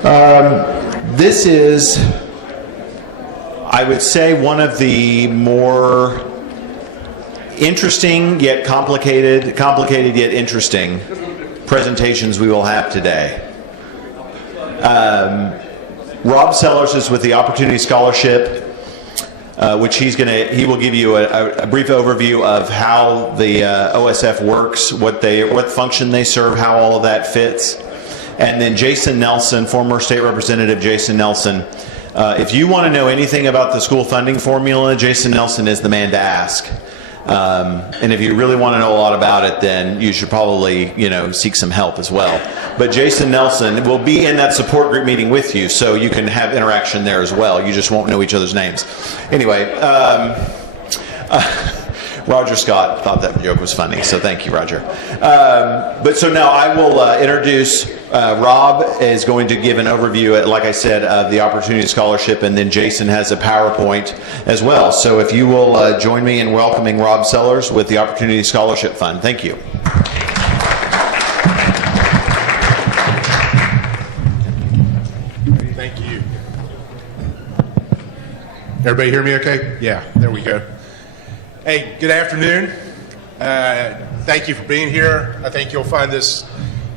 This is, I would say, one of the more interesting yet complicated yet interesting presentations we will have today. Rob Sellers is with the Opportunity Scholarship, which he will give you a brief overview of how the OSF works, what function they serve, how all of that fits. And then Jason Nelson, former State Representative Jason Nelson. If you want to know anything about the school funding formula, Jason Nelson is the man to ask. And if you really want to know a lot about it, then you should probably, seek some help as well. But Jason Nelson will be in that support group meeting with you, so you can have interaction there as well. You just won't know each other's names. Anyway, Roger Scott thought that joke was funny, so thank you, Roger. But so now I will introduce Rob is going to give an overview, like I said, of the Opportunity Scholarship, and then Jason has a PowerPoint as well. So if you will join me in welcoming Rob Sellers with the Opportunity Scholarship Fund. Thank you. Thank you. Everybody hear me okay? Yeah, there we go. Hey, good afternoon. Thank you for being here. I think you'll find this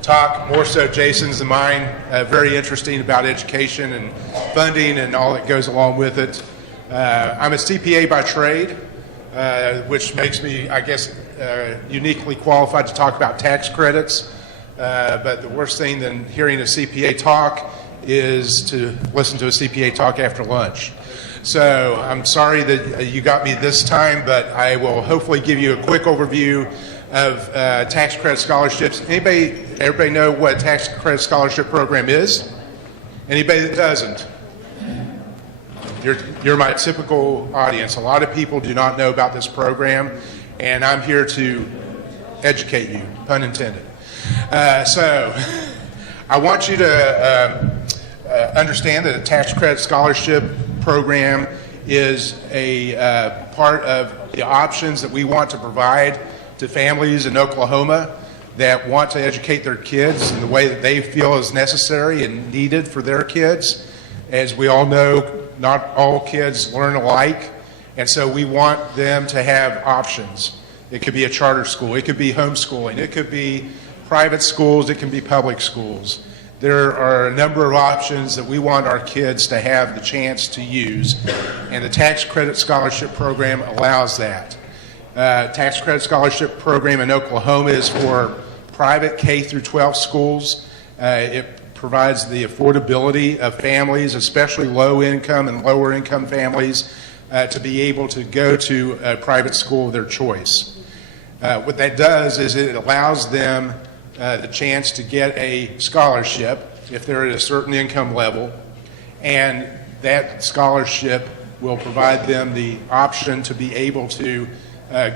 talk, more so Jason's than mine, very interesting about education and funding and all that goes along with it. I'm a CPA by trade, which makes me, I guess, uniquely qualified to talk about tax credits. But the worst thing than hearing a CPA talk is to listen to a CPA talk after lunch. So I'm sorry that you got me this time, but I will hopefully give you a quick overview of tax credit scholarships. Everybody know what a tax credit scholarship program is? Anybody that doesn't? You're my typical audience. A lot of people do not know about this program, and I'm here to educate you, pun intended. So I want you to understand that a tax credit scholarship program is a part of the options that we want to provide to families in Oklahoma that want to educate their kids in the way that they feel is necessary and needed for their kids. As we all know, not all kids learn alike, and so we want them to have options. It could be a charter school, it could be homeschooling, it could be private schools, it can be public schools. There are a number of options that we want our kids to have the chance to use, and the Tax Credit Scholarship Program allows that. Tax Credit Scholarship Program in Oklahoma is for private K through 12 schools. It provides the affordability of families, especially low income and lower income families, to be able to go to a private school of their choice. What that does is it allows them the chance to get a scholarship if they're at a certain income level, and that scholarship will provide them the option to be able to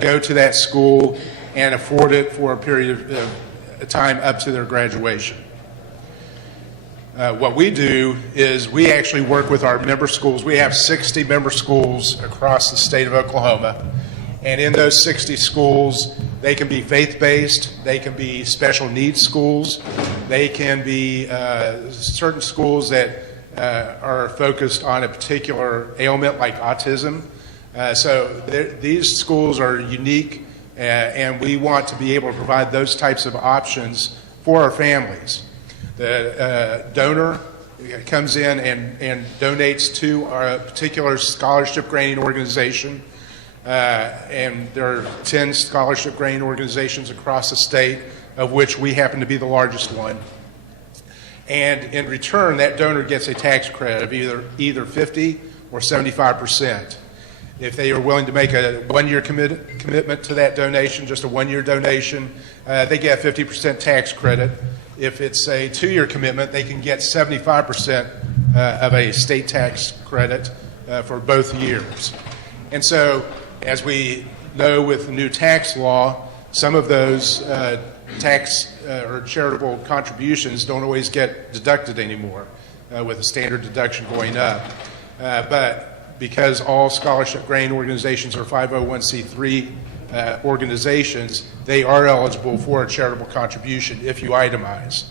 go to that school and afford it for a period of time up to their graduation. What we do is we actually work with our member schools. We have 60 member schools across the state of Oklahoma, and in those 60 schools, they can be faith-based, they can be special needs schools, they can be certain schools that are focused on a particular ailment like autism. So these schools are unique, and we want to be able to provide those types of options for our families. The donor comes in and donates to a particular scholarship granting organization, and there are 10 scholarship granting organizations across the state, of which we happen to be the largest one. And in return, that donor gets a tax credit of either 50 or 75%. If they are willing to make a one-year commitment to that donation, just a one-year donation, they get a 50% tax credit. If it's a two-year commitment, they can get 75% of a state tax credit for both years. And so, as we know with the new tax law, some of those tax or charitable contributions don't always get deducted anymore with the standard deduction going up. But because all scholarship granting organizations are 501c3 organizations, they are eligible for a charitable contribution if you itemize.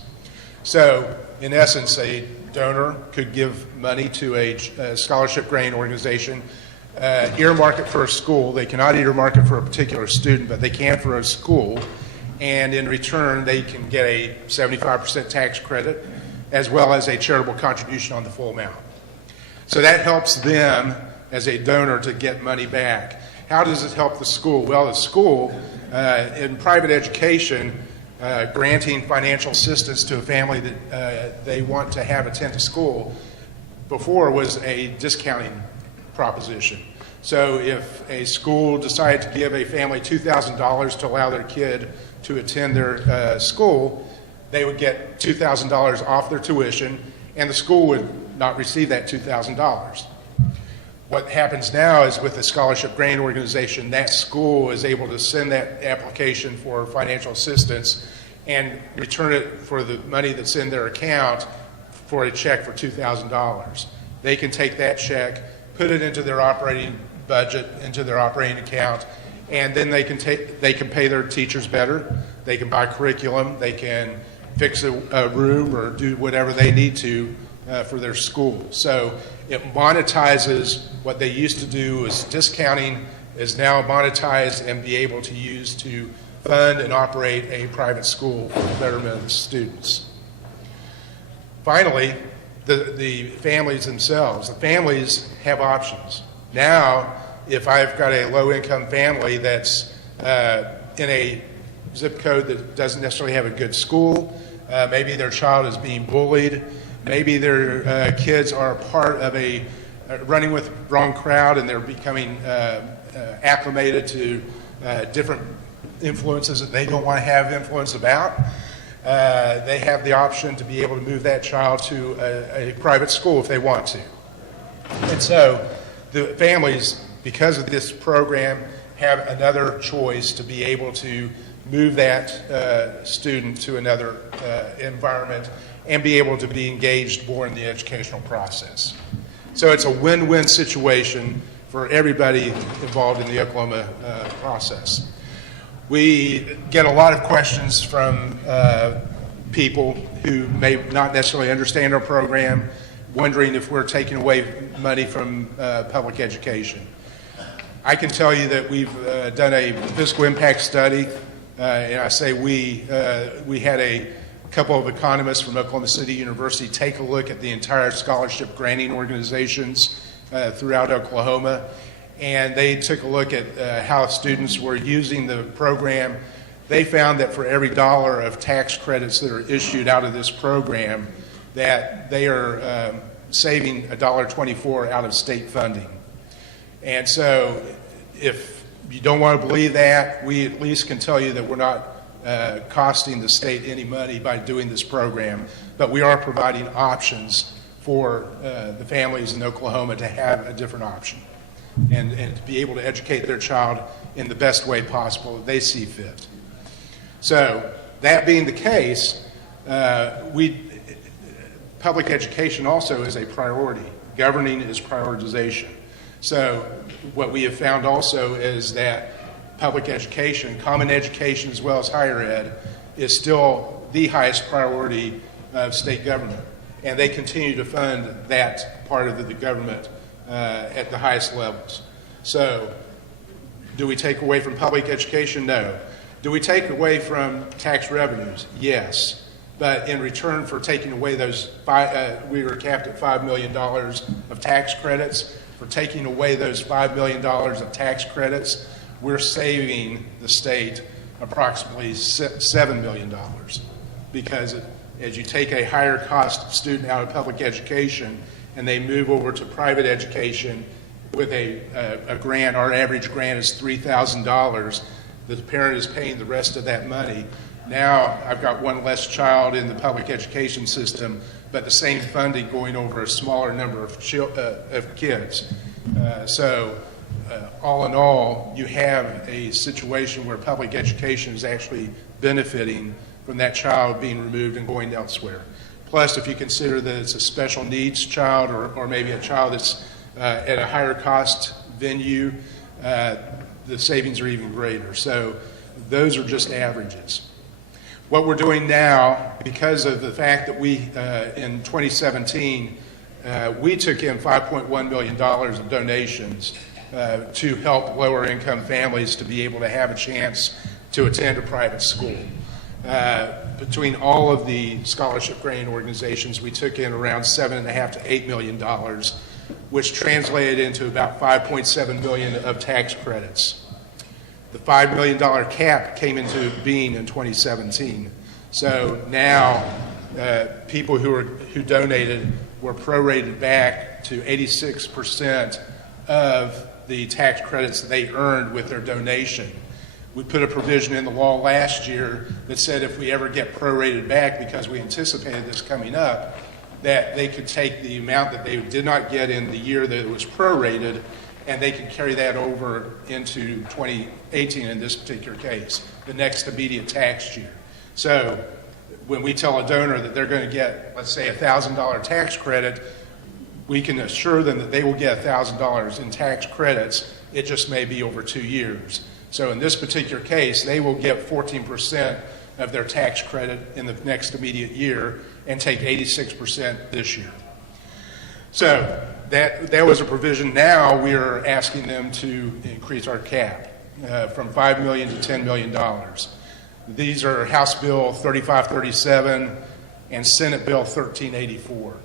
So, in essence, a donor could give money to a scholarship granting organization, earmark it for a school. They cannot earmark it for a particular student, but they can for a school. And in return, they can get a 75% tax credit as well as a charitable contribution on the full amount. So that helps them as a donor to get money back. How does it help the school? Well, the school, in private education, granting financial assistance to a family that they want to have attend a school before was a discounting proposition. So if a school decided to give a family $2,000 to allow their kid to attend their school, they would get $2,000 off their tuition, and the school would not receive that $2,000. What happens now is with the scholarship granting organization, that school is able to send that application for financial assistance and return it for the money that's in their account for a check for $2,000. They can take that check, put it into their operating budget, into their operating account, and then they can pay their teachers better. They can buy curriculum. They can fix a room or do whatever they need to for their school. So it monetizes what they used to do as discounting is now monetized and be able to use to fund and operate a private school for the betterment of the students. Finally, the families themselves. The families have options. Now, if I've got a low-income family that's in a zip code that doesn't necessarily have a good school, maybe their child is being bullied, maybe their kids are part of a running with the wrong crowd and they're becoming acclimated to different influences that they don't want to have influence about, they have the option to be able to move that child to a private school if they want to. And so the families, because of this program, have another choice to be able to move that student to another environment and be able to be engaged more in the educational process. So it's a win-win situation for everybody involved in the Oklahoma process. We get a lot of questions from people who may not necessarily understand our program, wondering if we're taking away money from public education. I can tell you that we've done a fiscal impact study, and I say we had a couple of economists from Oklahoma City University take a look at the entire scholarship granting organizations throughout Oklahoma, and they took a look at how students were using the program. They found that for every dollar of tax credits that are issued out of this program, that they are saving $1.24 out of state funding. And so if you don't want to believe that, we at least can tell you that we're not costing the state any money by doing this program, but we are providing options for the families in Oklahoma to have a different option and to be able to educate their child in the best way possible that they see fit. So that being the case, public education also is a priority. Governing is prioritization. So what we have found also is that public education, common education as well as higher ed, is still the highest priority of state government. And they continue to fund that part of the government at the highest levels. So do we take away from public education? No. Do we take away from tax revenues? Yes. But in return for taking away those, we were capped at $5 million of tax credits. For taking away those $5 million of tax credits, we're saving the state approximately $7 million. Because as you take a higher cost student out of public education and they move over to private education with a grant, our average grant is $3,000, the parent is paying the rest of that money. Now I've got one less child in the public education system, but the same funding going over a smaller number of kids. So all in all, you have a situation where public education is actually benefiting from that child being removed and going elsewhere. Plus, if you consider that it's a special needs child or maybe a child that's at a higher cost venue, the savings are even greater. So those are just averages. What we're doing now, because of the fact that we, in 2017, we took in $5.1 million in donations to help lower income families to be able to have a chance to attend a private school. Between all of the scholarship granting organizations, we took in around $7.5 to $8 million, which translated into about $5.7 million of tax credits. The $5 million cap came into being in 2017. So now people who donated were prorated back to 86% of the tax credits that they earned with their donation. We put a provision in the law last year that said if we ever get prorated back, because we anticipated this coming up, that they could take the amount that they did not get in the year that it was prorated, and they could carry that over into 2018 in this particular case, the next immediate tax year. So when we tell a donor that they're going to get, let's say, $1,000 tax credit, we can assure them that they will get $1,000 in tax credits. It just may be over 2 years. So in this particular case, they will get 14% of their tax credit in the next immediate year and take 86% this year. So that was a provision. Now we are asking them to increase our cap from $5 million to $10 million. These are House Bill 3537 and Senate Bill 1384.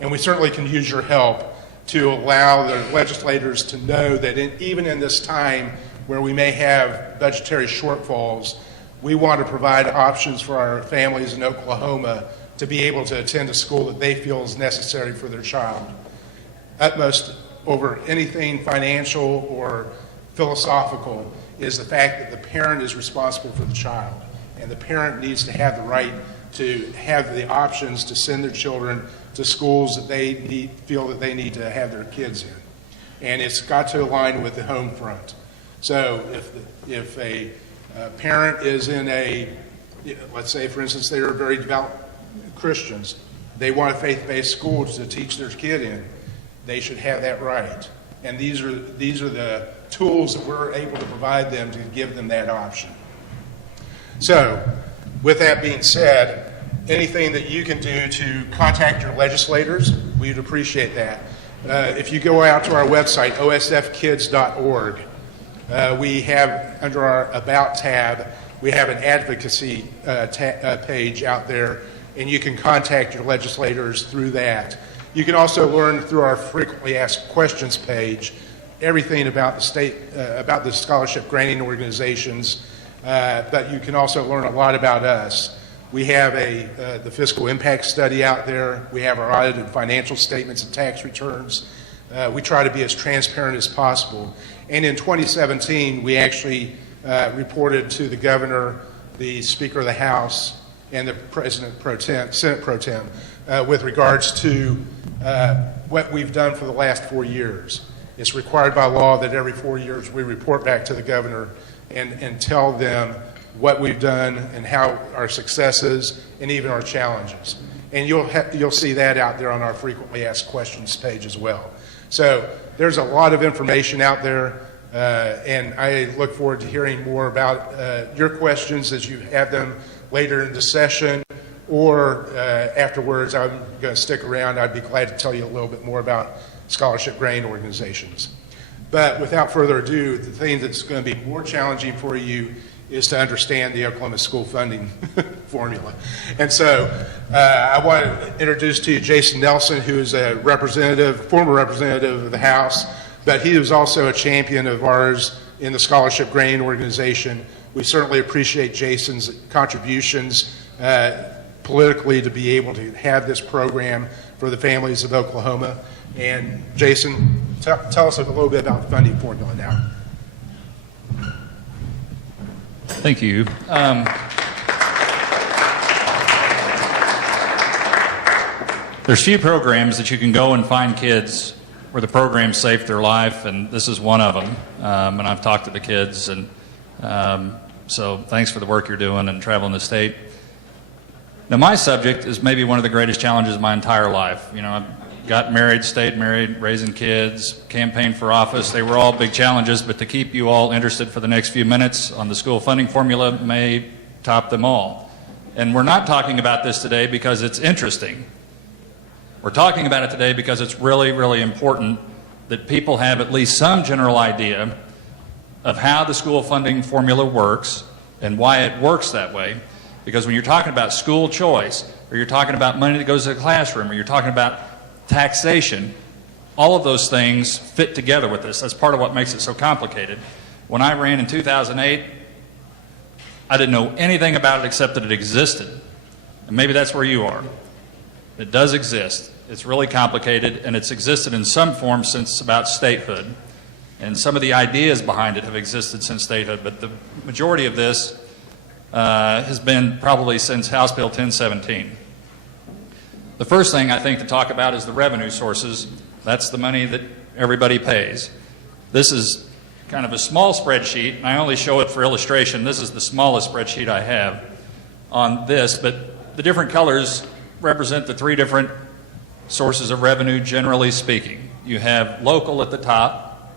And we certainly can use your help to allow the legislators to know that even in this time where we may have budgetary shortfalls, we want to provide options for our families in Oklahoma to be able to attend a school that they feel is necessary for their child. Utmost over anything financial or philosophical is the fact that the parent is responsible for the child, and the parent needs to have the right to have the options to send their children to schools that they feel that they need to have their kids in. And it's got to align with the home front. So if a parent is in let's say, for instance, they are very devout Christians, they want a faith-based school to teach their kid in, they should have that right. And these are the tools that we're able to provide them to give them that option. So, with that being said, anything that you can do to contact your legislators, we'd appreciate that. If you go out to our website, osfkids.org, we have, under our About tab, we have an advocacy page out there, and you can contact your legislators through that. You can also learn through our frequently asked questions page everything about the state, about the scholarship granting organizations, but you can also learn a lot about us. We have the fiscal impact study out there. We have our audited financial statements and tax returns. We try to be as transparent as possible. And in 2017, we actually reported to the governor, the Speaker of the House, and the President Pro Tem, Senate Pro Tem, with regards to what we've done for the last 4 years. It's required by law that every 4 years we report back to the governor and tell them what we've done and how our successes and even our challenges. And you'll see that out there on our frequently asked questions page as well. So there's a lot of information out there, and I look forward to hearing more about your questions as you have them later in the session, or afterwards. I'm going to stick around. I'd be glad to tell you a little bit more about scholarship granting organizations. But without further ado, the thing that's going to be more challenging for you is to understand the Oklahoma school funding formula. And so I want to introduce to you Jason Nelson, who is a former representative of the House, but he was also a champion of ours in the scholarship granting organization. We certainly appreciate Jason's contributions politically to be able to have this program for the families of Oklahoma. And Jason, tell us a little bit about the funding formula now. Thank you. There's few programs that you can go and find kids where the program saved their life, and this is one of them. And I've talked to the kids, and so thanks for the work you're doing and traveling the state. Now, my subject is maybe one of the greatest challenges of my entire life. You know, I got married, stayed married, raising kids, campaigned for office. They were all big challenges, but to keep you all interested for the next few minutes on the school funding formula may top them all. And we're not talking about this today because it's interesting. We're talking about it today because it's really, really important that people have at least some general idea of how the school funding formula works and why it works that way. Because when you're talking about school choice, or you're talking about money that goes to the classroom, or you're talking about taxation, all of those things fit together with this. That's part of what makes it so complicated. When I ran in 2008, I didn't know anything about it except that it existed. And maybe that's where you are. It does exist. It's really complicated, and it's existed in some form since about statehood. And some of the ideas behind it have existed since statehood, but the majority of this has been probably since House Bill 1017. The first thing I think to talk about is the revenue sources. That's the money that everybody pays. This is kind of a small spreadsheet, and I only show it for illustration. This is the smallest spreadsheet I have on this, but the different colors represent the three different sources of revenue, generally speaking. You have local at the top.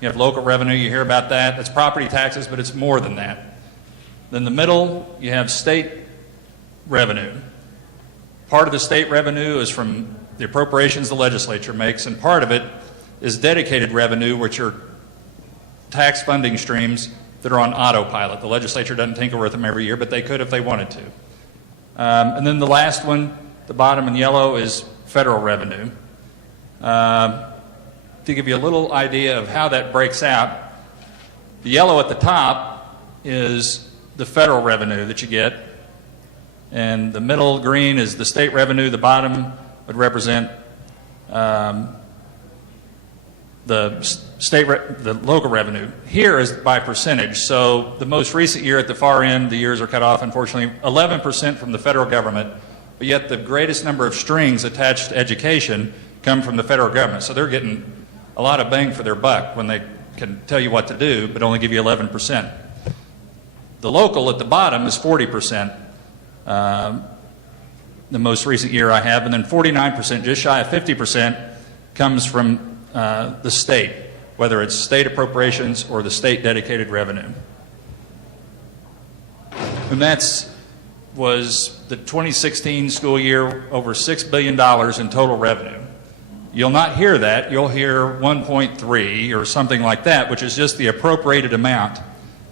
You have local revenue. You hear about that. That's property taxes, but it's more than that. Then the middle, you have state revenue. Part of the state revenue is from the appropriations the legislature makes, and part of it is dedicated revenue, which are tax funding streams that are on autopilot. The legislature doesn't tinker with them every year, but they could if they wanted to. And then the last one, the bottom in yellow, is federal revenue. To give you a little idea of how that breaks out, the yellow at the top is the federal revenue that you get, and the middle green is the state revenue. The bottom would represent the local revenue. Here is by percentage. So the most recent year at the far end, the years are cut off, unfortunately, 11% from the federal government, but yet the greatest number of strings attached to education come from the federal government. So they're getting a lot of bang for their buck when they can tell you what to do, but only give you 11%. The local at the bottom is 40%, the most recent year I have, and then 49%, just shy of 50%, comes from the state, whether it's state appropriations or the state dedicated revenue. And was the 2016 school year over $6 billion in total revenue. You'll not hear that. You'll hear 1.3 or something like that, which is just the appropriated amount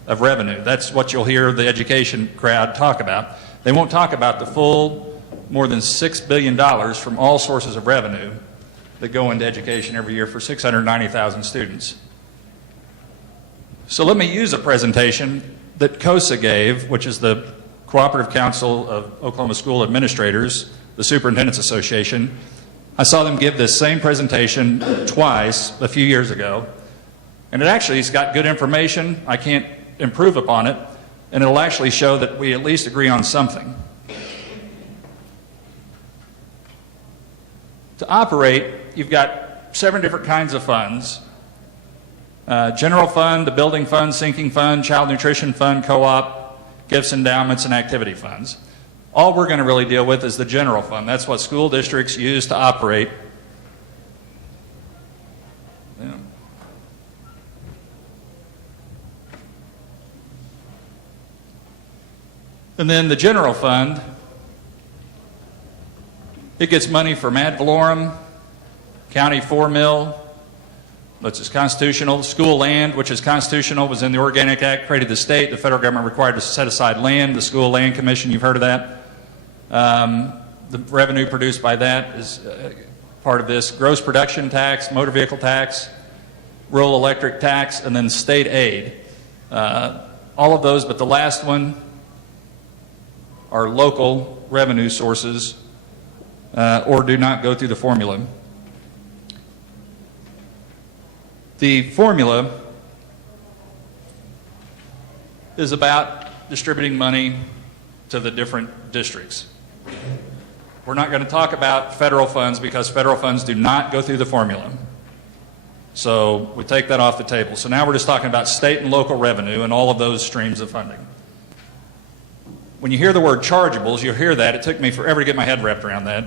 of revenue. That's what you'll hear the education crowd talk about. They won't talk about the full more than $6 billion from all sources of revenue that go into education every year for 690,000 students. So let me use a presentation that COSA gave, which is the Cooperative Council of Oklahoma School Administrators, the Superintendent's Association. I saw them give this same presentation twice a few years ago, and it actually has got good information. I can't improve upon it, and it'll actually show that we at least agree on something. To operate, you've got 7 different kinds of funds. General fund, the building fund, sinking fund, child nutrition fund, co-op, gifts, endowments, and activity funds. All we're going to really deal with is the general fund. That's what school districts use to operate. Yeah. And then the general fund, it gets money from ad valorem, county 4 mil, which is constitutional. School land, which is constitutional, was in the Organic Act, created the state. The federal government required to set aside land. The School Land Commission, you've heard of that. The revenue produced by that is part of this. Gross production tax, motor vehicle tax, rural electric tax, and then state aid. All of those, but the last one are local revenue sources or do not go through the formula. The formula is about distributing money to the different districts. We're not going to talk about federal funds because federal funds do not go through the formula. So we take that off the table. So now we're just talking about state and local revenue and all of those streams of funding. When you hear the word chargeables, you'll hear that. It took me forever to get my head wrapped around that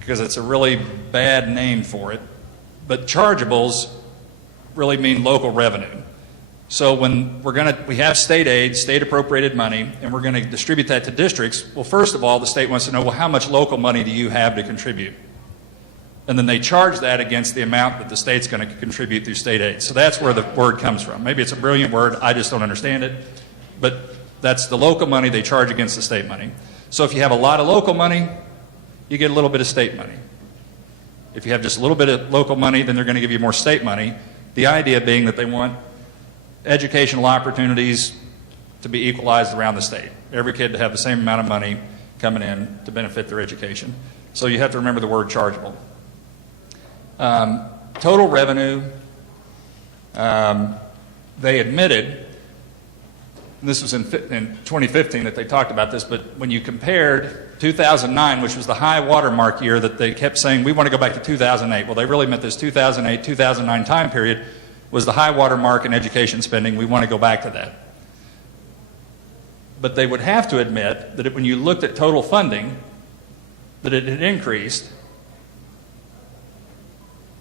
because it's a really bad name for it. But chargeables really mean local revenue. So when we have state aid, state appropriated money, and we're going to distribute that to districts, well, first of all, the state wants to know, well, how much local money do you have to contribute? And then they charge that against the amount that the state's going to contribute through state aid. So that's where the word comes from. Maybe it's a brilliant word, I just don't understand it, but that's the local money they charge against the state money. So if you have a lot of local money, you get a little bit of state money. If you have just a little bit of local money, then they're going to give you more state money. The idea being that they want educational opportunities to be equalized around the state. Every kid to have the same amount of money coming in to benefit their education. So you have to remember the word chargeable. Total revenue, they admitted, and this was in 2015 that they talked about this, but when you compared 2009, which was the high watermark year that they kept saying, we want to go back to 2008. Well, they really meant this 2008-2009 time period was the high water mark in education spending. We want to go back to that. But they would have to admit that when you looked at total funding, that it had increased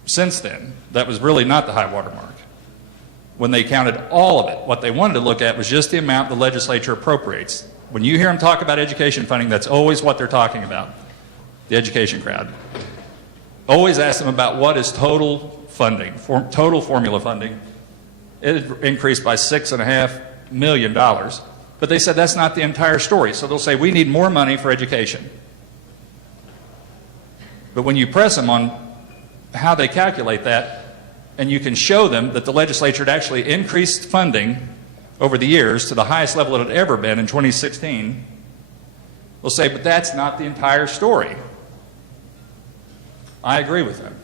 since then. That was really not the high water mark. When they counted all of it, what they wanted to look at was just the amount the legislature appropriates. When you hear them talk about education funding, that's always what they're talking about, the education crowd. Always ask them about what is total funding, total formula funding. It increased by $6.5 million, but they said that's not the entire story. So they'll say, we need more money for education. But when you press them on how they calculate that, and you can show them that the legislature had actually increased funding over the years to the highest level it had ever been in 2016, they'll say, but that's not the entire story. I agree with them.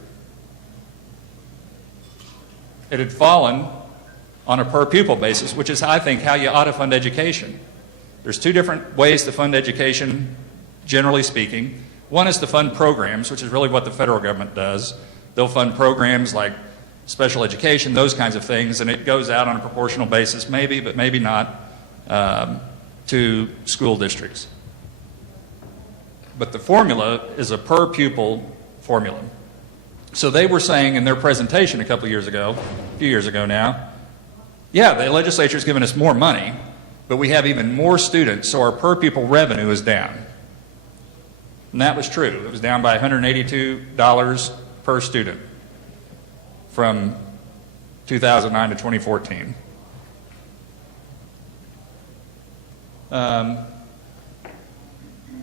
It had fallen on a per pupil basis, which is, I think, how you ought to fund education. There's two different ways to fund education, generally speaking. One is to fund programs, which is really what the federal government does. They'll fund programs like special education, those kinds of things, and it goes out on a proportional basis, maybe, but maybe not, to school districts. But the formula is a per pupil formula. So they were saying in their presentation a few years ago now, yeah, the legislature's given us more money, but we have even more students, so our per pupil revenue is down. And that was true. It was down by $182 per student from 2009 to 2014.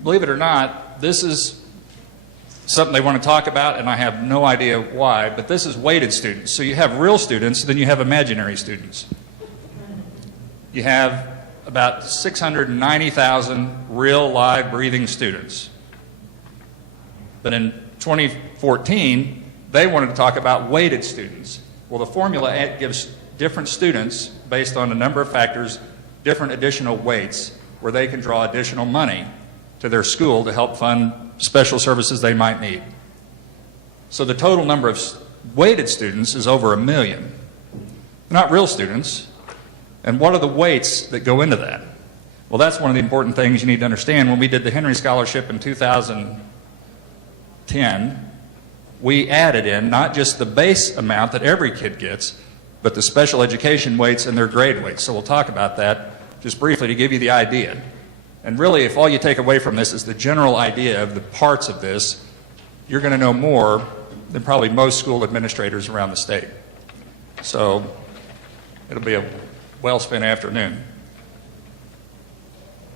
Believe it or not, this is something they want to talk about, and I have no idea why, but this is weighted students. So you have real students, then you have imaginary students. You have about 690,000 real, live, breathing students. But in 2014, they wanted to talk about weighted students. Well, the formula gives different students, based on a number of factors, different additional weights where they can draw additional money to their school to help fund special services they might need. So the total number of weighted students is over 1 million. They're not real students. And what are the weights that go into that? Well, that's one of the important things you need to understand. When we did the Henry Scholarship in 2010, we added in not just the base amount that every kid gets, but the special education weights and their grade weights. So we'll talk about that just briefly to give you the idea. And really, if all you take away from this is the general idea of the parts of this, you're going to know more than probably most school administrators around the state. So it'll be a well-spent afternoon.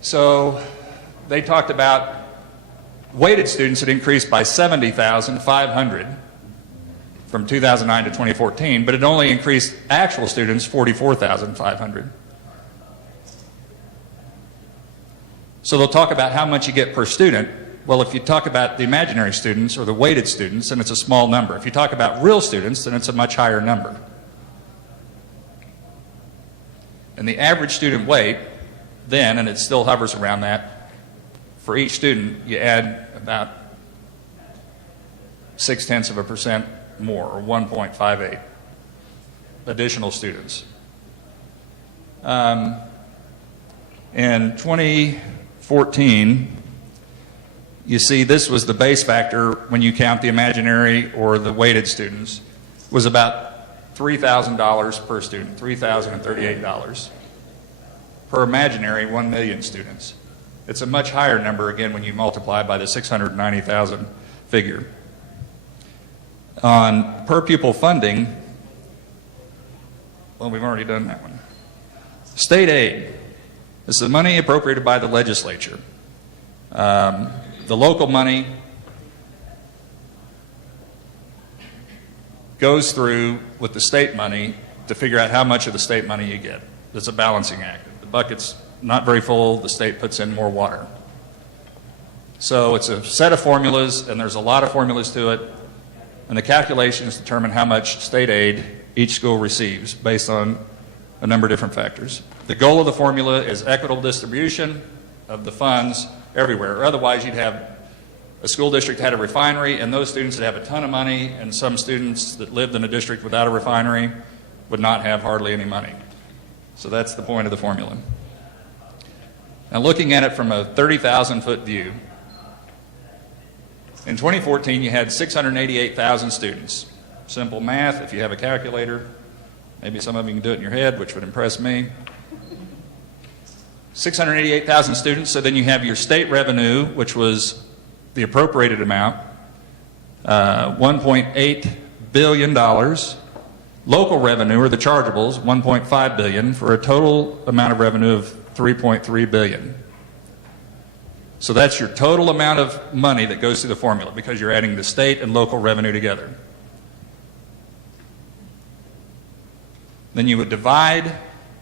So they talked about weighted students had increased by 70,500 from 2009 to 2014, but it only increased actual students 44,500. So they'll talk about how much you get per student. Well, if you talk about the imaginary students or the weighted students, then it's a small number. If you talk about real students, then it's a much higher number. And the average student weight then, and it still hovers around that, for each student you add about 0.6% more, or 1.58 additional students. In 2014, you see this was the base factor when you count the imaginary or the weighted students, was about $3,000 per student, $3,038 per imaginary 1 million students. It's a much higher number, again, when you multiply by the 690,000 figure. On per pupil funding, well, we've already done that one. State aid. This is the money appropriated by the legislature. The local money goes through with the state money to figure out how much of the state money you get. It's a balancing act. The bucket's not very full, the state puts in more water. So it's a set of formulas, and there's a lot of formulas to it, and the calculations determine how much state aid each school receives based on a number of different factors. The goal of the formula is equitable distribution of the funds everywhere, or otherwise you'd have a school district had a refinery, and those students that have a ton of money, and some students that lived in a district without a refinery would not have hardly any money. So that's the point of the formula. Now, looking at it from a 30,000-foot view, in 2014 you had 688,000 students. Simple math, if you have a calculator, maybe some of you can do it in your head, which would impress me. 688,000 students, so then you have your state revenue, which was the appropriated amount, $1.8 billion. Local revenue, or the chargeables, $1.5 billion, for a total amount of revenue of $3.3 billion. So that's your total amount of money that goes through the formula, because you're adding the state and local revenue together. Then you would divide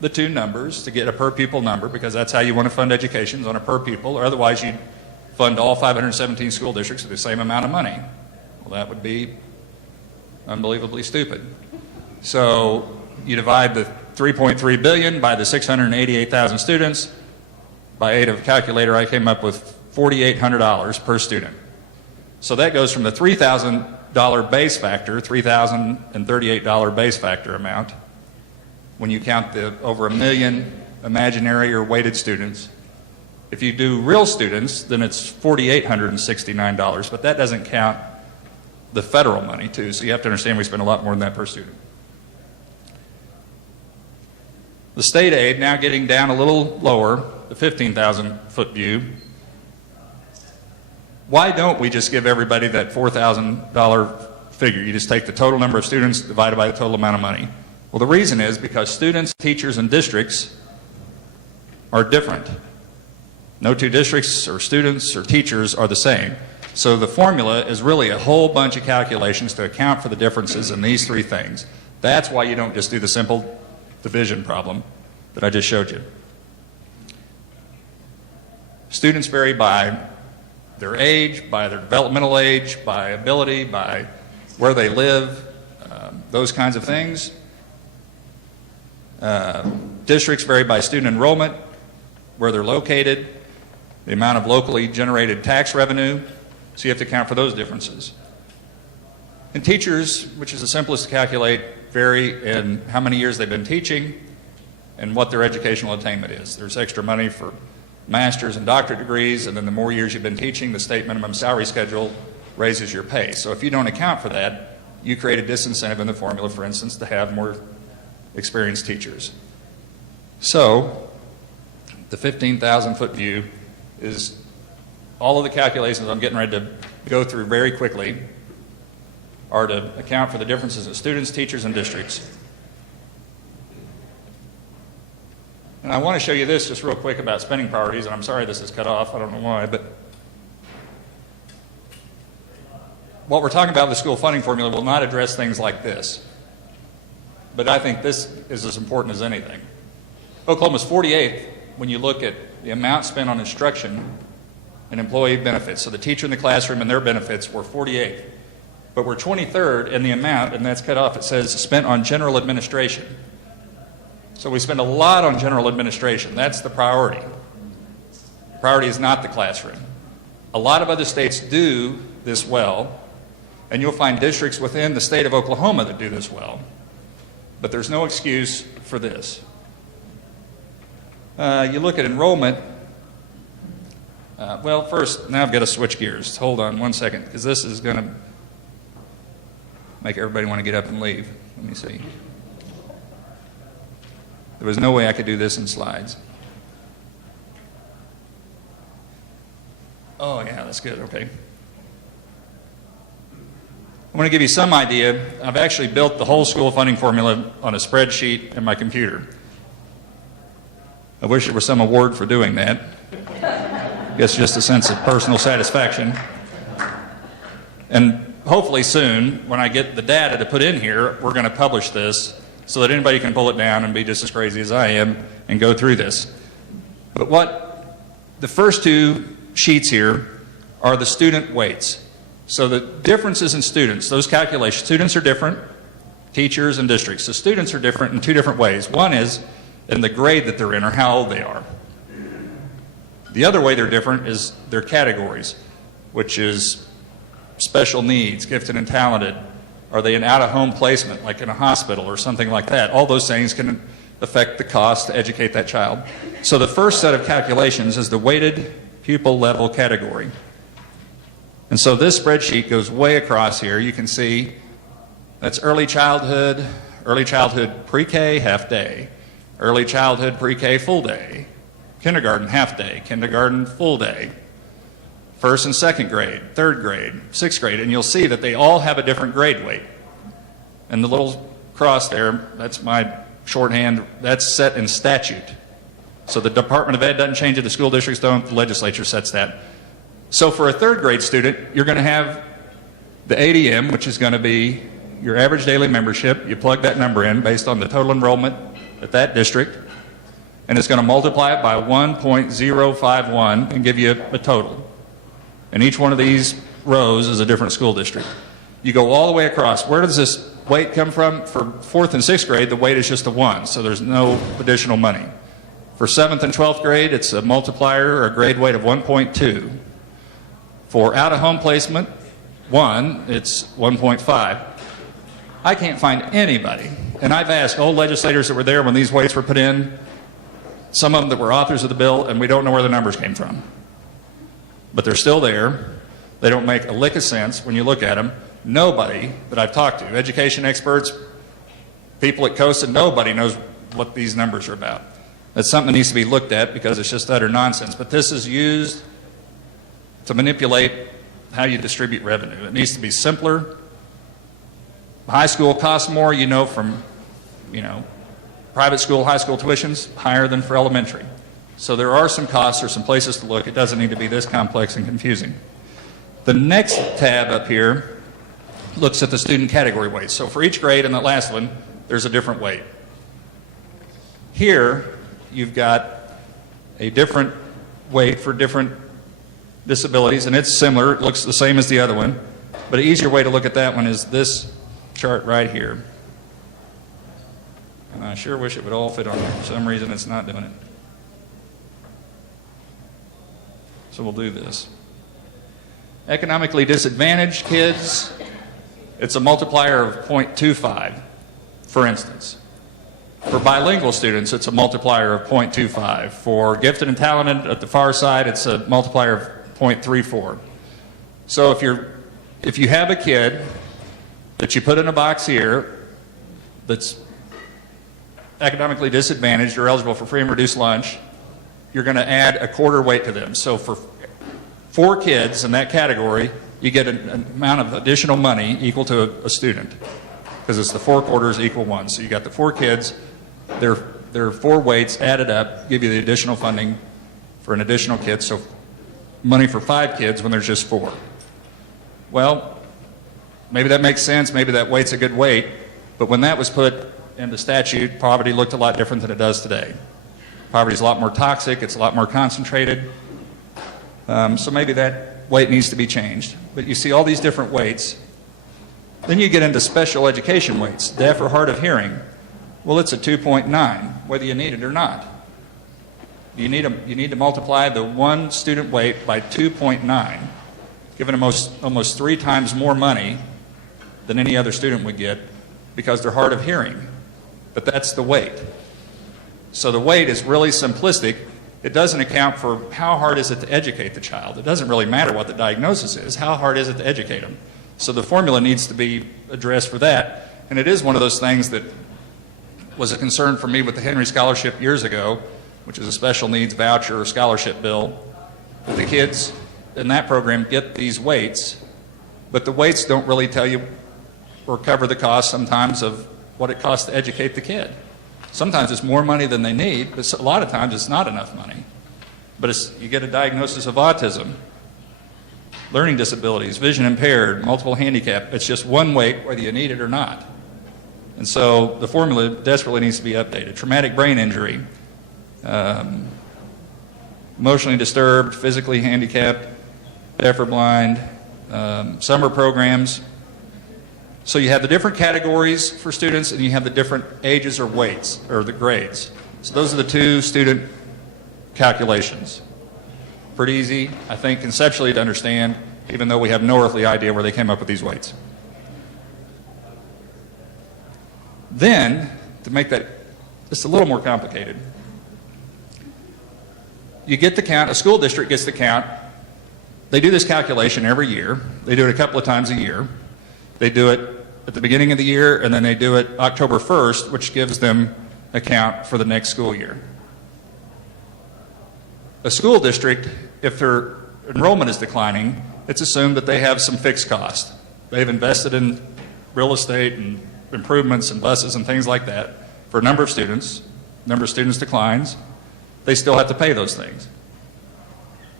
the two numbers to get a per pupil number, because that's how you want to fund education, on a per pupil, or otherwise you'd fund all 517 school districts with the same amount of money. Well, that would be unbelievably stupid. So you divide the $3.3 billion by the 688,000 students. By aid of a calculator, I came up with $4,800 per student. So that goes from the $3,000 base factor, $3,038 base factor amount, when you count the over 1 million imaginary or weighted students. If you do real students, then it's $4,869, but that doesn't count the federal money too, so you have to understand we spend a lot more than that per student. The state aid, now getting down a little lower, the 15,000-foot view. Why don't we just give everybody that $4,000 figure? You just take the total number of students divided by the total amount of money. Well, the reason is because students, teachers, and districts are different. No two districts or students or teachers are the same. So the formula is really a whole bunch of calculations to account for the differences in these three things. That's why you don't just do the simple division problem that I just showed you. Students vary by their age, by their developmental age, by ability, by where they live, those kinds of things. Districts vary by student enrollment, where they're located, the amount of locally generated tax revenue, so you have to account for those differences. And teachers, which is the simplest to calculate, vary in how many years they've been teaching and what their educational attainment is. There's extra money for master's and doctorate degrees, and then the more years you've been teaching, the state minimum salary schedule raises your pay. So if you don't account for that, you create a disincentive in the formula, for instance, to have more experienced teachers. So the 15,000-foot view is all of the calculations I'm getting ready to go through very quickly are to account for the differences in students, teachers, and districts. And I want to show you this just real quick about spending priorities, and I'm sorry this is cut off, I don't know why, but what we're talking about in the school funding formula will not address things like this. But I think this is as important as anything. Oklahoma's 48th when you look at the amount spent on instruction and employee benefits. So the teacher in the classroom and their benefits were 48th. But we're 23rd in the amount, and that's cut off. It says spent on general administration. So we spend a lot on general administration. That's the priority. The priority is not the classroom. A lot of other states do this well, and you'll find districts within the state of Oklahoma that do this well. But there's no excuse for this. You look at enrollment. Well, first, now I've got to switch gears. Hold on one second, because this is going to... make everybody want to get up and leave. Let me see. There was no way I could do this in slides. Oh, yeah, that's good. Okay. I want to give you some idea. I've actually built the whole school funding formula on a spreadsheet in my computer. I wish there was some award for doing that. I guess just a sense of personal satisfaction. And hopefully soon, when I get the data to put in here, we're going to publish this so that anybody can pull it down and be just as crazy as I am and go through this. But what the first two sheets here are the student weights. So the differences in students, those calculations, students are different, teachers and districts. So students are different in two different ways. One is in the grade that they're in or how old they are. The other way they're different is their categories, which is special needs, gifted and talented. Are they in out-of-home placement, like in a hospital or something like that? All those things can affect the cost to educate that child. So the first set of calculations is the weighted pupil level category. And so this spreadsheet goes way across here. You can see that's early childhood pre-K, half day, early childhood pre-K, full day, kindergarten, half day, kindergarten, full day, first and second grade, third grade, sixth grade, and you'll see that they all have a different grade weight. And the little cross there, that's my shorthand, that's set in statute. So the Department of Ed doesn't change it, the school districts don't, the legislature sets that. So for a third grade student, you're going to have the ADM, which is going to be your average daily membership. You plug that number in based on the total enrollment at that district, and it's going to multiply it by 1.051 and give you a total. And each one of these rows is a different school district. You go all the way across. Where does this weight come from? For fourth and sixth grade, the weight is just a 1, so there's no additional money. For 7th and 12th grade, it's a multiplier or a grade weight of 1.2. For out-of-home placement, 1, it's 1.5. I can't find anybody, and I've asked old legislators that were there when these weights were put in, some of them that were authors of the bill, and we don't know where the numbers came from. But they're still there. They don't make a lick of sense when you look at them. Nobody that I've talked to, education experts, people at COSA, nobody knows what these numbers are about. That's something that needs to be looked at because it's just utter nonsense. But this is used to manipulate how you distribute revenue. It needs to be simpler. High school costs more, from, private school, high school tuitions, higher than for elementary. So there are some costs or some places to look. It doesn't need to be this complex and confusing. The next tab up here looks at the student category weights. So for each grade in that last one, there's a different weight. Here, you've got a different weight for different disabilities, and it's similar. It looks the same as the other one. But an easier way to look at that one is this chart right here. And I sure wish it would all fit on there. For some reason, it's not doing it. So we'll do this. Economically disadvantaged kids, it's a multiplier of 0.25, for instance. For bilingual students, it's a multiplier of 0.25. For gifted and talented at the far side, it's a multiplier of 0.34. So if you have a kid that you put in a box here that's economically disadvantaged or eligible for free and reduced lunch, you're going to add a quarter weight to them. So for 4 kids in that category, you get an amount of additional money equal to a student, because it's the 4 quarters equal 1. So you got the 4 kids, their 4 weights added up, give you the additional funding for an additional kid. So money for 5 kids when there's just 4. Well, maybe that makes sense. Maybe that weight's a good weight. But when that was put in the statute, poverty looked a lot different than it does today. Poverty's a lot more toxic. It's a lot more concentrated. So maybe that weight needs to be changed. But you see all these different weights. Then you get into special education weights, deaf or hard of hearing. Well, it's a 2.9, whether you need it or not. You need to multiply the one student weight by 2.9, giving them almost 3 times more money than any other student would get because they're hard of hearing. But that's the weight. So the weight is really simplistic. It doesn't account for how hard is it to educate the child. It doesn't really matter what the diagnosis is. How hard is it to educate them? So the formula needs to be addressed for that. And it is one of those things that was a concern for me with the Henry Scholarship years ago, which is a special needs voucher or scholarship bill. The kids in that program get these weights, but the weights don't really tell you or cover the cost sometimes of what it costs to educate the kid. Sometimes it's more money than they need, but a lot of times it's not enough money. But you get a diagnosis of autism, learning disabilities, vision impaired, multiple handicap. It's just one weight whether you need it or not. And so the formula desperately needs to be updated. Traumatic brain injury, emotionally disturbed, physically handicapped, deaf or blind, summer programs. So you have the different categories for students and you have the different ages or weights or the grades. So those are the two student calculations. Pretty easy, I think, conceptually to understand, even though we have no earthly idea where they came up with these weights. Then, to make that just a little more complicated, you get the count, a school district gets the count. They do this calculation every year. They do it a couple of times a year. They do it at the beginning of the year, and then they do it October 1st, which gives them a count for the next school year. A school district, if their enrollment is declining, it's assumed that they have some fixed cost. They've invested in real estate and improvements and buses and things like that for a number of students. Number of students declines. They still have to pay those things.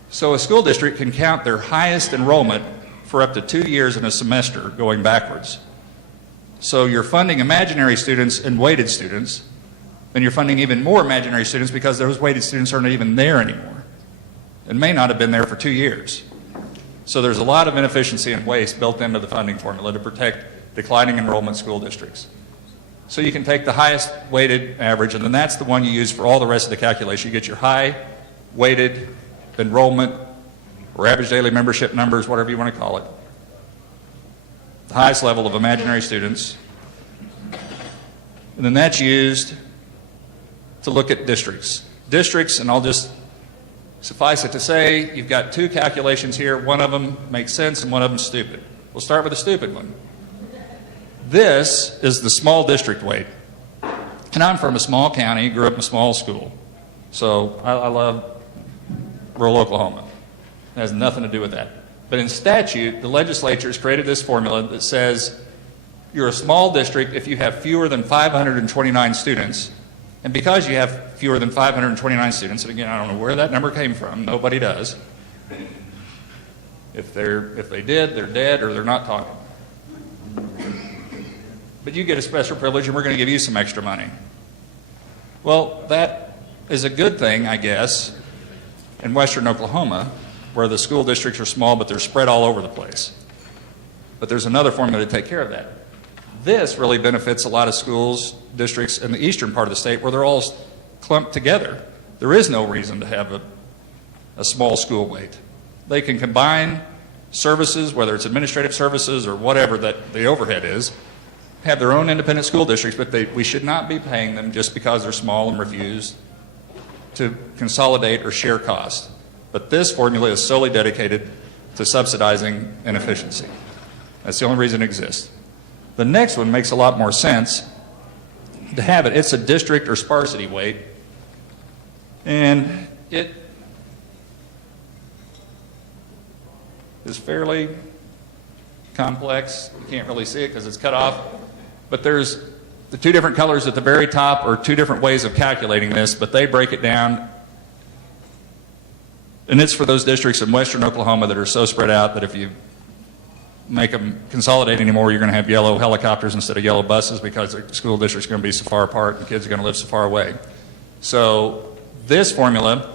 So a school district can count their highest enrollment for up to 2 years in a semester going backwards. So you're funding imaginary students and weighted students, and you're funding even more imaginary students because those weighted students aren't even there anymore and may not have been there for 2 years. So there's a lot of inefficiency and waste built into the funding formula to protect declining enrollment school districts. So you can take the highest weighted average, and then that's the one you use for all the rest of the calculation. You get your high weighted enrollment or average daily membership numbers, whatever you want to call it, the highest level of imaginary students, and then that's used to look at districts. Districts, and I'll just suffice it to say, you've got two calculations here. One of them makes sense and one of them stupid. We'll start with the stupid one. This is the small district weight. And I'm from a small county, grew up in a small school. So I love rural Oklahoma. It has nothing to do with that. But in statute, the legislature has created this formula that says you're a small district if you have fewer than 529 students. And because you have fewer than 529 students, and again, I don't know where that number came from, nobody does. If they did, they're dead or they're not talking. But you get a special privilege and we're going to give you some extra money. Well, that is a good thing, I guess, in western Oklahoma, where the school districts are small but they're spread all over the place. But there's another formula to take care of that. This really benefits a lot of schools, districts in the eastern part of the state where they're all clumped together. There is no reason to have a small school weight. They can combine services, whether it's administrative services or whatever that the overhead is, have their own independent school districts, but we should not be paying them just because they're small and refuse to consolidate or share costs. But this formula is solely dedicated to subsidizing inefficiency. That's the only reason it exists. The next one makes a lot more sense to have it. It's a district or sparsity weight, and it is fairly complex. You can't really see it because it's cut off. But there's the two different colors at the very top are two different ways of calculating this, but they break it down. And it's for those districts in western Oklahoma that are so spread out that if you make them consolidate anymore, you're going to have yellow helicopters instead of yellow buses because the school district's going to be so far apart and kids are going to live so far away. So this formula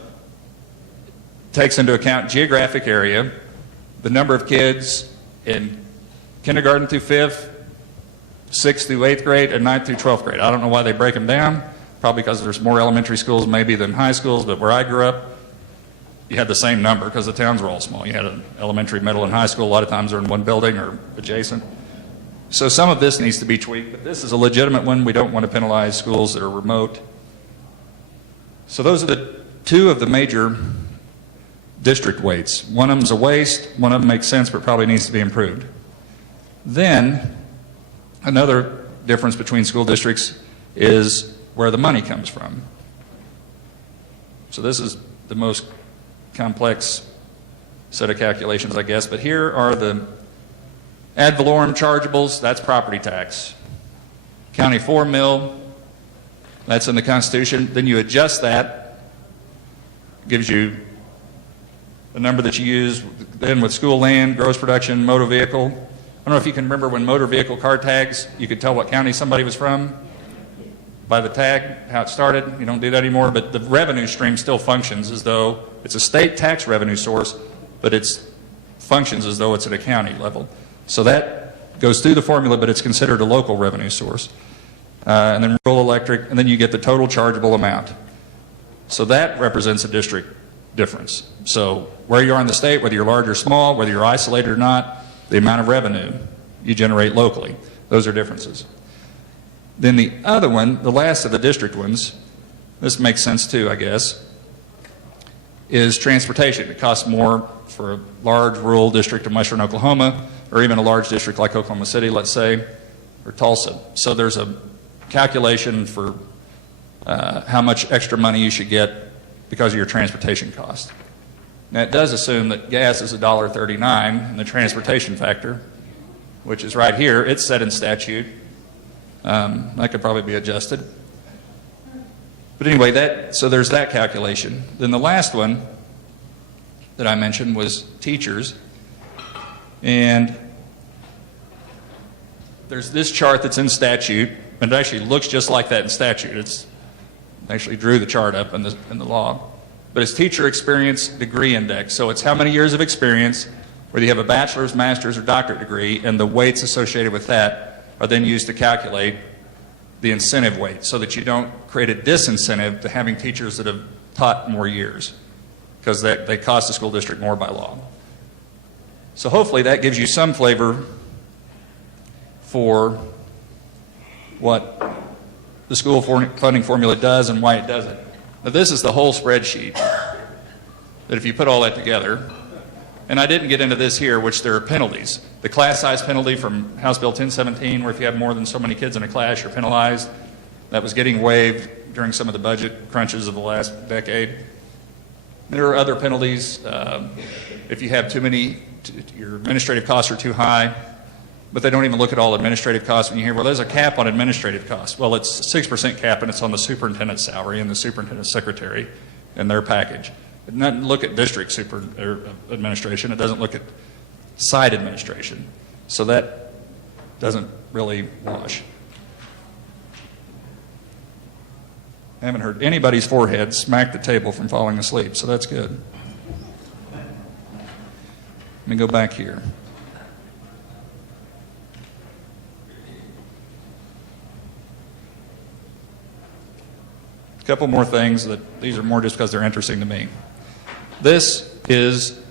takes into account geographic area, the number of kids in kindergarten through 5th, 6th through 8th grade, and 9th through 12th grade. I don't know why they break them down, probably because there's more elementary schools maybe than high schools, but where I grew up, you had the same number because the towns were all small. You had an elementary, middle, and high school. A lot of times they're in one building or adjacent. So some of this needs to be tweaked, but this is a legitimate one. We don't want to penalize schools that are remote. So those are the two of the major district weights. One of them is a waste. One of them makes sense but probably needs to be improved. Then, another difference between school districts is where the money comes from. So this is the most complex set of calculations, I guess, but here are the ad valorem chargeables. That's property tax. County 4 mil, that's in the Constitution. Then you adjust that, gives you the number that you use then with school land, gross production, motor vehicle. I don't know if you can remember when motor vehicle car tags, you could tell what county somebody was from by the tag, how it started. You don't do that anymore, but the revenue stream still functions as though it's a state tax revenue source, but it functions as though it's at a county level. So that goes through the formula, but it's considered a local revenue source. And then rural electric, and then you get the total chargeable amount. So that represents a district difference. So where you are in the state, whether you're large or small, whether you're isolated or not, the amount of revenue you generate locally, those are differences. Then the other one, the last of the district ones, this makes sense too, I guess, is transportation. It costs more for a large rural district of western Oklahoma, or even a large district like Oklahoma City, let's say, or Tulsa. So there's a calculation for how much extra money you should get because of your transportation cost. Now, it does assume that gas is $1.39, and the transportation factor, which is right here, it's set in statute. That could probably be adjusted. But anyway, so there's that calculation. Then the last one that I mentioned was teachers. And there's this chart that's in statute, and it actually looks just like that in statute. I actually drew the chart up in the law. But it's teacher experience degree index. So it's how many years of experience, whether you have a bachelor's, master's, or doctorate degree, and the weights associated with that are then used to calculate the incentive weight so that you don't create a disincentive to having teachers that have taught more years, because they cost the school district more by law. So hopefully that gives you some flavor for what the school funding formula does and why it does it. Now this is the whole spreadsheet that if you put all that together, and I didn't get into this here, which there are penalties. The class size penalty from House Bill 1017, where if you have more than so many kids in a class, you're penalized. That was getting waived during some of the budget crunches of the last decade. There are other penalties. If you have too many, your administrative costs are too high, but they don't even look at all administrative costs. When you hear, well, there's a cap on administrative costs. Well, it's a 6% cap, and it's on the superintendent's salary and the superintendent's secretary and their package. It doesn't look at district administration. It doesn't look at site administration. So that doesn't really wash. I haven't heard anybody's forehead smack the table from falling asleep, so that's good. Let me go back here. A couple more things these are more just because they're interesting to me. This is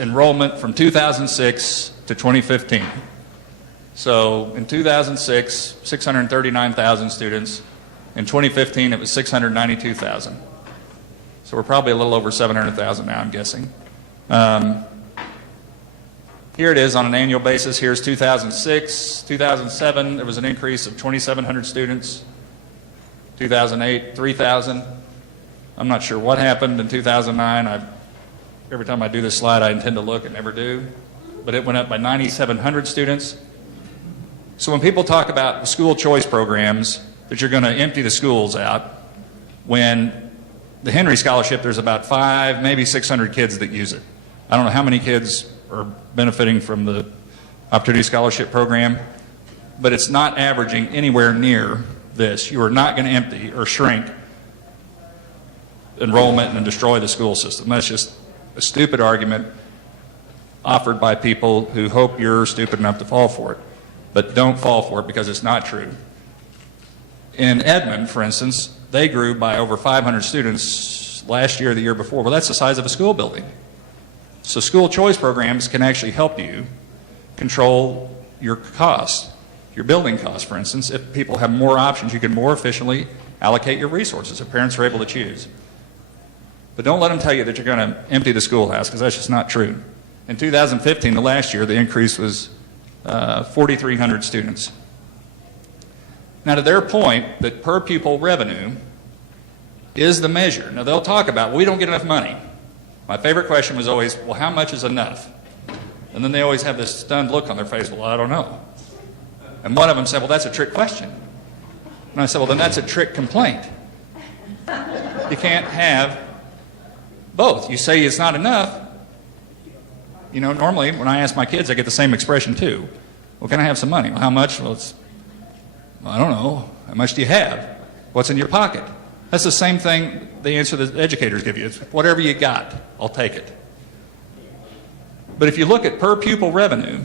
enrollment from 2006 to 2015. So in 2006, 639,000 students. In 2015, it was 692,000. So we're probably a little over 700,000 now, I'm guessing. Here it is on an annual basis. Here's 2006. 2007, there was an increase of 2,700 students. 2008, 3,000. I'm not sure what happened in 2009. Every time I do this slide, I intend to look and never do. But it went up by 9,700 students. So when people talk about the school choice programs, that you're going to empty the schools out, when the Henry Scholarship, there's about 500, maybe 600 kids that use it. I don't know how many kids are benefiting from the Opportunity Scholarship program, but it's not averaging anywhere near this. You are not going to empty or shrink enrollment and destroy the school system. That's just a stupid argument offered by people who hope you're stupid enough to fall for it. But don't fall for it, because it's not true. In Edmond, for instance, they grew by over 500 students last year or the year before. Well, that's the size of a school building. So school choice programs can actually help you control your costs. Your building costs, for instance. If people have more options, you can more efficiently allocate your resources if parents are able to choose. But don't let them tell you that you're going to empty the schoolhouse, because that's just not true. In 2015, the last year, the increase was 4,300 students. Now, to their point that per pupil revenue is the measure. Now, they'll talk about, we don't get enough money. My favorite question was always, well, how much is enough? And then they always have this stunned look on their face, well, I don't know. And one of them said, well, that's a trick question. And I said, well, then that's a trick complaint. You can't have both. You say it's not enough. You know, normally when I ask my kids, I get the same expression too. Well, can I have some money? Well, how much? Well, I don't know. How much do you have? What's in your pocket? That's the same thing the answer that educators give you. It's whatever you got, I'll take it. But if you look at per pupil revenue,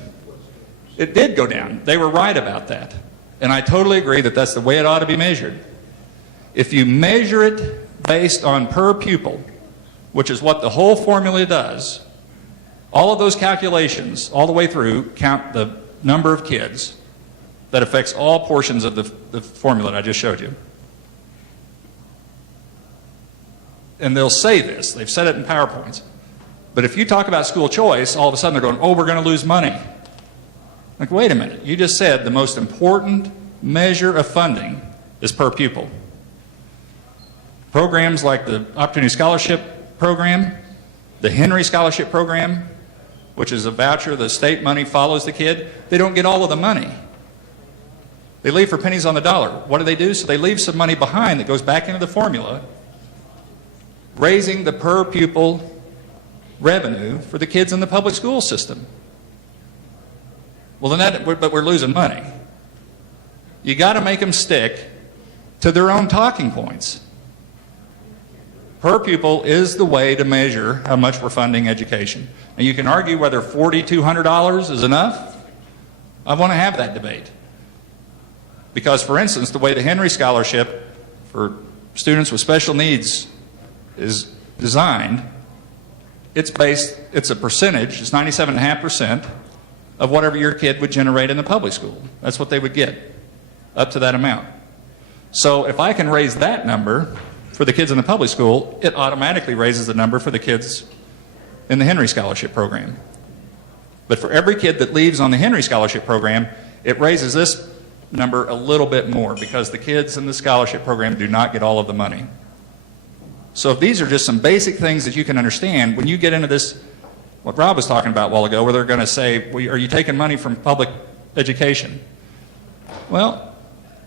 it did go down. They were right about that. And I totally agree that that's the way it ought to be measured. If you measure it based on per pupil, which is what the whole formula does, all of those calculations, all the way through, count the number of kids. That affects all portions of the formula that I just showed you. And they'll say this. They've said it in PowerPoints. But if you talk about school choice, all of a sudden they're going, oh, we're going to lose money. Like, wait a minute. You just said the most important measure of funding is per pupil. Programs like the Opportunity Scholarship Program, the Henry Scholarship Program, which is a voucher, the state money follows the kid, they don't get all of the money. They leave for pennies on the dollar. What do? So they leave some money behind that goes back into the formula, raising the per pupil revenue for the kids in the public school system. Well, then but we're losing money. You got to make them stick to their own talking points. Per pupil is the way to measure how much we're funding education. And you can argue whether $4,200 is enough. I want to have that debate. Because, for instance, the way the Henry Scholarship for students with special needs is designed, it's a percentage, it's 97.5% of whatever your kid would generate in the public school. That's what they would get, up to that amount. So if I can raise that number for the kids in the public school, it automatically raises the number for the kids in the Henry Scholarship Program. But for every kid that leaves on the Henry Scholarship Program, it raises this number a little bit more because the kids in the scholarship program do not get all of the money. So if these are just some basic things that you can understand, when you get into this, what Rob was talking about a while ago, where they're going to say, well, are you taking money from public education? Well,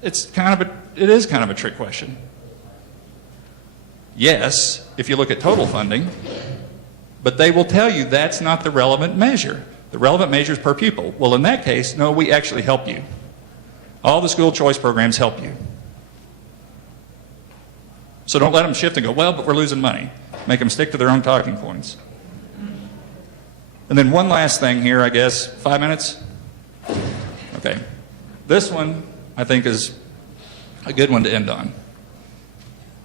it is kind of a trick question. Yes, if you look at total funding, but they will tell you that's not the relevant measure. The relevant measure is per pupil. Well, in that case, no, we actually help you. All the school choice programs help you. So don't let them shift and go, well, but we're losing money. Make them stick to their own talking points. And then one last thing here, I guess. 5 minutes? Okay. This one, I think, is a good one to end on.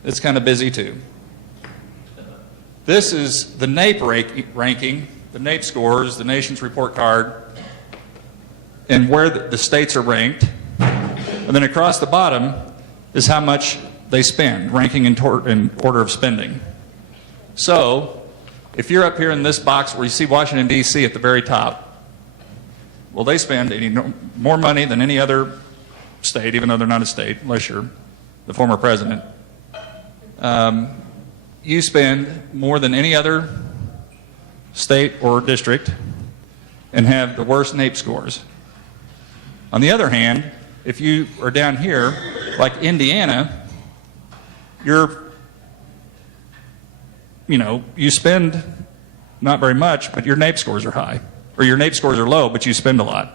It's kind of busy, too. This is the NAEP ranking, the NAEP scores, the nation's report card, and where the states are ranked. And then across the bottom is how much they spend, ranking in order of spending. So if you're up here in this box where you see Washington, D.C. at the very top, well, they spend more money than any other state, even though they're not a state, unless you're the former president. You spend more than any other state or district and have the worst NAEP scores. On the other hand, if you are down here, like Indiana, you spend not very much, but your NAEP scores are high. Or your NAEP scores are low, but you spend a lot.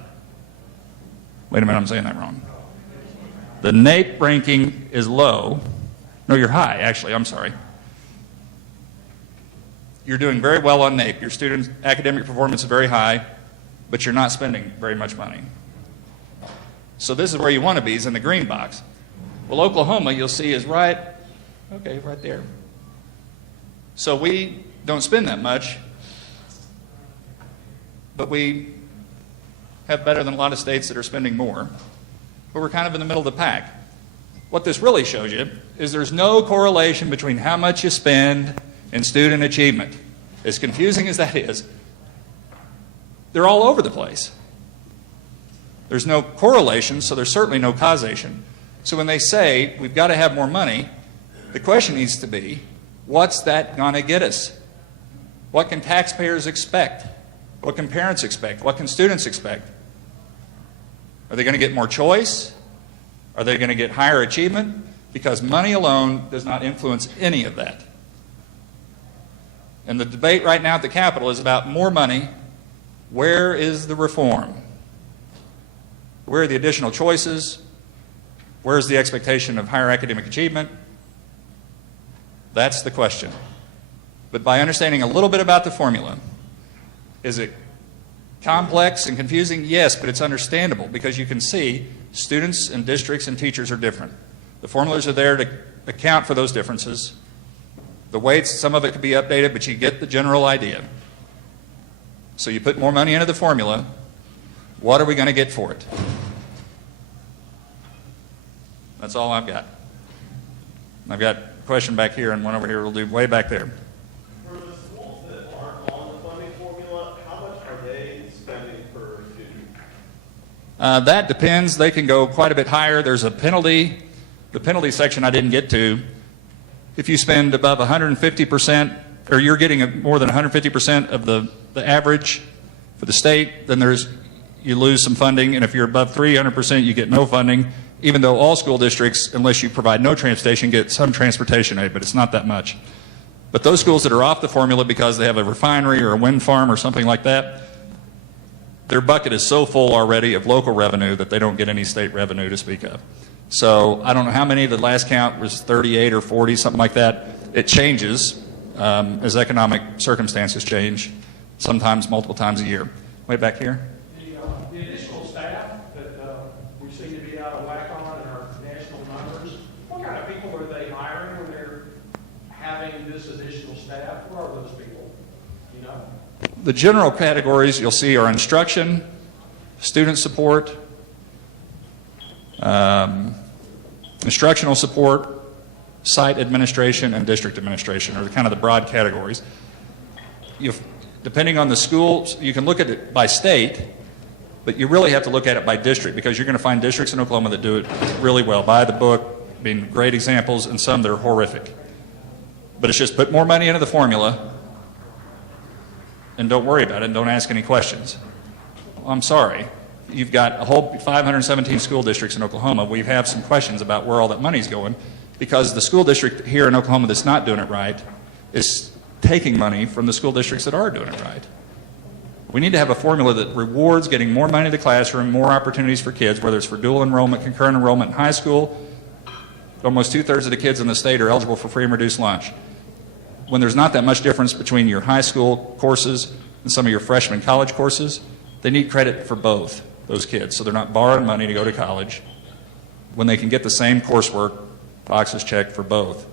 Wait a minute, I'm saying that wrong. The NAEP ranking is low. No, you're high, actually, I'm sorry. You're doing very well on NAEP. Your students' academic performance is very high, but you're not spending very much money. So this is where you want to be, is in the green box. Well, Oklahoma, you'll see, is right there. So we don't spend that much, but we have better than a lot of states that are spending more. But we're kind of in the middle of the pack. What this really shows you is there's no correlation between how much you spend and student achievement. As confusing as that is, they're all over the place. There's no correlation, so there's certainly no causation. So when they say we've got to have more money, the question needs to be, what's that going to get us? What can taxpayers expect? What can parents expect? What can students expect? Are they going to get more choice? Are they going to get higher achievement? Because money alone does not influence any of that. And the debate right now at the Capitol is about more money. Where is the reform? Where are the additional choices? Where is the expectation of higher academic achievement? That's the question. But by understanding a little bit about the formula, is it complex and confusing? Yes, but it's understandable because you can see students and districts and teachers are different. The formulas are there to account for those differences. The weights, some of it could be updated, but you get the general idea. So you put more money into the formula. What are we going to get for it? That's all I've got. I've got a question back here and one over here we'll do way back there. For the schools that aren't on the funding formula, how much are they spending per student? That depends. They can go quite a bit higher. There's a penalty. The penalty section I didn't get to. If you spend above 150%, or you're getting more than 150% of the average for the state, then you lose some funding. And if you're above 300%, you get no funding, even though all school districts, unless you provide no transportation, get some transportation aid, but it's not that much. But those schools that are off the formula because they have a refinery or a wind farm or something like that, their bucket is so full already of local revenue that they don't get any state revenue to speak of. So I don't know how many, the last count was 38 or 40, something like that. It changes as economic circumstances change, sometimes multiple times a year. Way back here. The additional staff that we seem to be out of whack on in our national numbers, what kind of people are they hiring when they're having this additional staff? What are those people? You know? The general categories you'll see are instruction, student support, instructional support, site administration, and district administration are kind of the broad categories. Depending on the school, you can look at it by state, but you really have to look at it by district because you're going to find districts in Oklahoma that do it really well, by the book, being great examples, and some that are horrific. But it's just put more money into the formula and don't worry about it and don't ask any questions. Well, I'm sorry. You've got a whole 517 school districts in Oklahoma. We have some questions about where all that money's going because the school district here in Oklahoma that's not doing it right is taking money from the school districts that are doing it right. We need to have a formula that rewards getting more money in the classroom, more opportunities for kids, whether it's for dual enrollment, concurrent enrollment in high school. Almost 2/3 of the kids in the state are eligible for free and reduced lunch. When there's not that much difference between your high school courses and some of your freshman college courses, they need credit for both those kids, so they're not borrowing money to go to college when they can get the same coursework, boxes checked for both,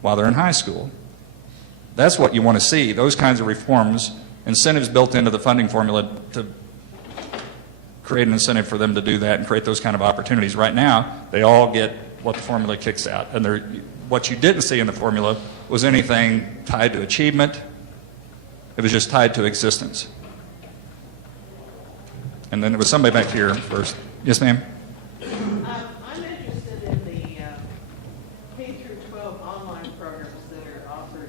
while they're in high school. That's what you want to see, those kinds of reforms, incentives built into the funding formula to create an incentive for them to do that and create those kind of opportunities. Right now, they all get what the formula kicks out. And what you didn't see in the formula was anything tied to achievement. It was just tied to existence. And then there was somebody back here first. Yes, ma'am? I'm interested in the K through 12 online programs that are offered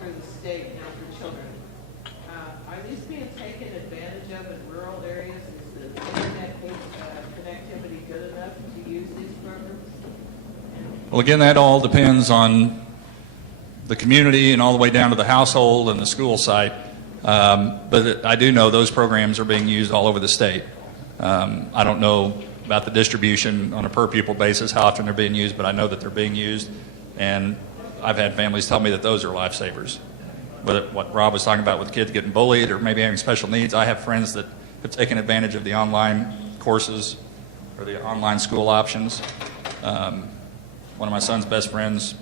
through the state now for children. Are these being taken advantage of in rural areas? Is the internet connectivity good enough to use these programs? Well, again, that all depends on the community and all the way down to the household and the school site. But I do know those programs are being used all over the state. I don't know about the distribution on a per pupil basis, how often they're being used, but I know that they're being used. And I've had families tell me that those are lifesavers. But what Rob was talking about with kids getting bullied or maybe having special needs, I have friends that have taken advantage of the online courses or the online school options. One of my son's best friends,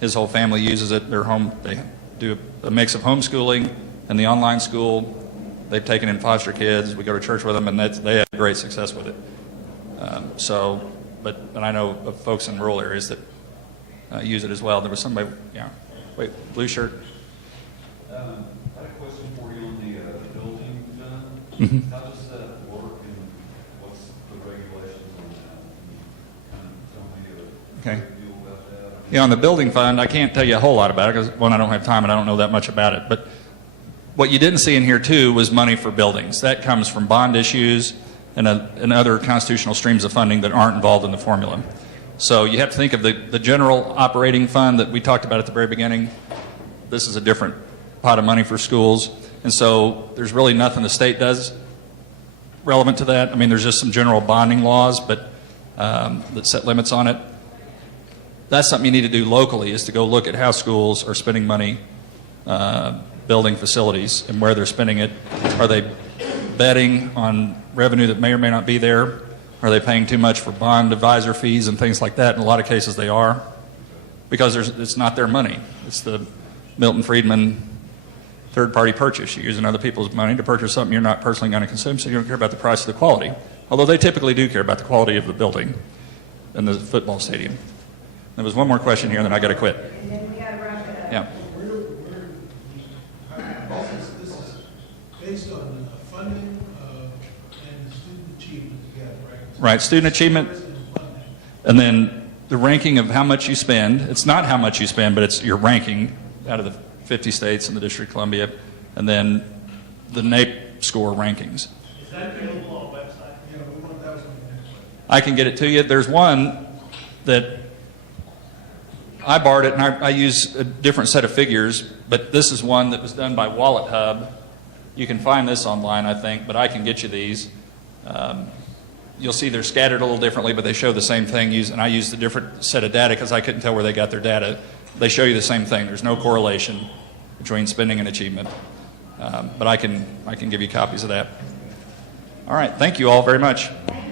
his whole family uses it. They do a mix of homeschooling and the online school. They've taken in foster kids. We go to church with them, and they have great success with it. But I know of folks in rural areas that use it as well. There was somebody, blue shirt. I had a question for you on the building fund. Mm-hmm. How does that work, and Okay. Yeah, on the building fund, I can't tell you a whole lot about it because, one, I don't have time and I don't know that much about it. But what you didn't see in here, too, was money for buildings. That comes from bond issues and other constitutional streams of funding that aren't involved in the formula. So you have to think of the general operating fund that we talked about at the very beginning. This is a different pot of money for schools. And so there's really nothing the state does relevant to that. I mean, there's just some general bonding laws, but that set limits on it. That's something you need to do locally, is to go look at how schools are spending money building facilities and where they're spending it. Are they betting on revenue that may or may not be there? Are they paying too much for bond advisor fees and things like that? In a lot of cases they are, because it's not their money. It's the Milton Friedman third-party purchase. You're using other people's money to purchase something you're not personally going to consume, so you don't care about the price or the quality. Although they typically do care about the quality of the building and the football stadium. There was one more question here, and then I got to quit. And then we got to wrap it up. Yeah. This is based on funding and the student achievement together, right? Right, student achievement, and then the ranking of how much you spend. It's not how much you spend, but it's your ranking out of the 50 states and the District of Columbia, and then the NAEP score rankings. Is that available on the website? Yeah, we want that was my next question. I can get it to you. There's one that I borrowed it, and I use a different set of figures, but this is one that was done by Wallet Hub. You can find this online, I think, but I can get you these. You'll see they're scattered a little differently, but they show the same thing. And I used a different set of data because I couldn't tell where they got their data. They show you the same thing. There's no correlation between spending and achievement. But I can give you copies of that. All right. Thank you all very much. Thank